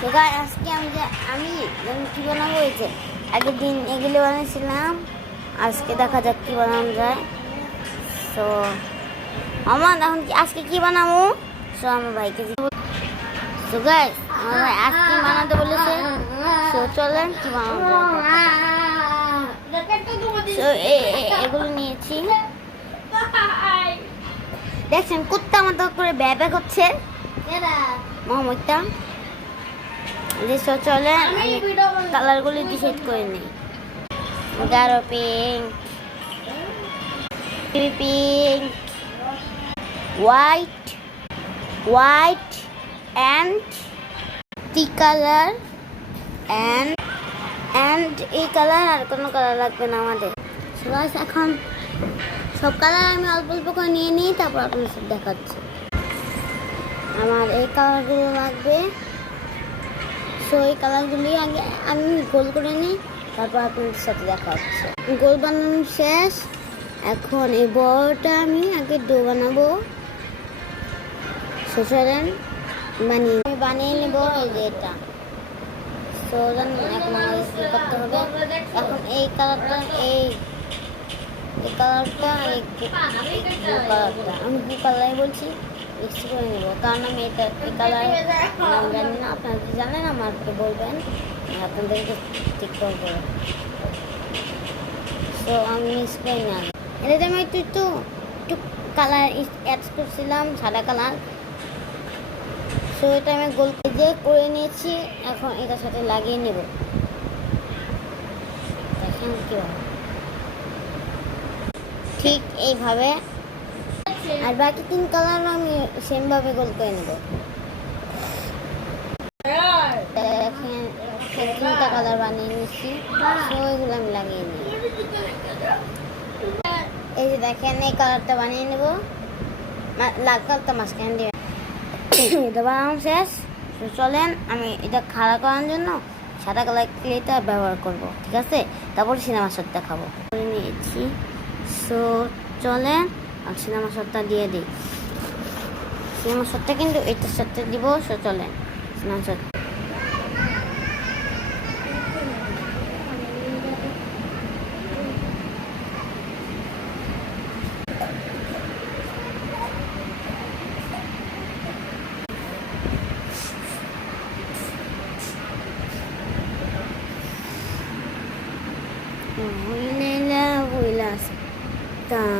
তো গাইস আজকে আমি কি বানাবো হয়েছে আগের দিন এগুলো বানিয়েছিলাম। আজকে দেখা যাক কি বানানো যায়। তো আমার এখন আজকে কি বানাবো, সো আমার ভাইকে তো গাইস আমার ভাই আজকে বানাতে বলেছে। সো চলেন কি বানাবো যায়। তো এগুলো নিয়েছি, দেখছেন কুত্তা মতো করে ব্যাবে করছে মোহাম্মদটা। যে চলে আমি কালারগুলি ডিসাইড করে নিই। গাঢ় pink, pink, white, white and T colour and এই কালার। আর কোনো কালার লাগবে না আমাদের। এখন সব কালার আমি অল্প অল্প করে নিয়ে নিই, তারপর আপনার সাথে দেখাচ্ছি। আমার এই কালারগুলো লাগবে, সো এই কালারগুলি আগে আমি গোল করে নিই, তারপর আপনাদের সাথে দেখা হচ্ছে। গোল বানানো শেষ। এখন এই বড়টা আমি আগে ডো বানাবো। চলেন বানিয়ে নেব এই যে এটা। সো এখন আমাদের কী করতে হবে, এখন এই কালারটা এই কালারটা আর এই কালারটা আমি ব্লু কালারই বলছি, মিক্স করে নেব। কারণ আমি এটা এই কালার নাম জানি না, আপনারা যদি জানেন আমাকে বলবেন, আপনাদেরকে ঠিক করবো। তো আমি মিক্স করে নিলাম। এটাতে আমি একটু কালার অ্যাড করছিলাম, সাদা কালার। সো এটা আমি গোল দিয়ে করে নিয়েছি। এখন এটার সাথে লাগিয়ে নেব। দেখেন কীভাবে, ঠিক এইভাবে। আর বাকি 3 কালার আমি সেমভাবে গোল করে নেব। দেখেন 3টা কালার বানিয়ে নিচ্ছি। তো এগুলো আমি লাগিয়ে নিই। এই যে দেখেন এই কালারটা বানিয়ে নেব, লাল কালারটা মাঝখানে দিয়ে এটা বানানো শেষ। তো চলেন আমি এটা খাড়া করার জন্য সাদা কালার ক্লেটা ব্যবহার করব, ঠিক আছে? তারপর সিনেমা শট দেখাবো করে নিয়েছি। সো চলেন সিনেমা শটটা দিয়ে দিই। সিনেমা শটটা কিন্তু এটার সাথে দিব। সো চলেন cinema shot. Huila, huila, ta.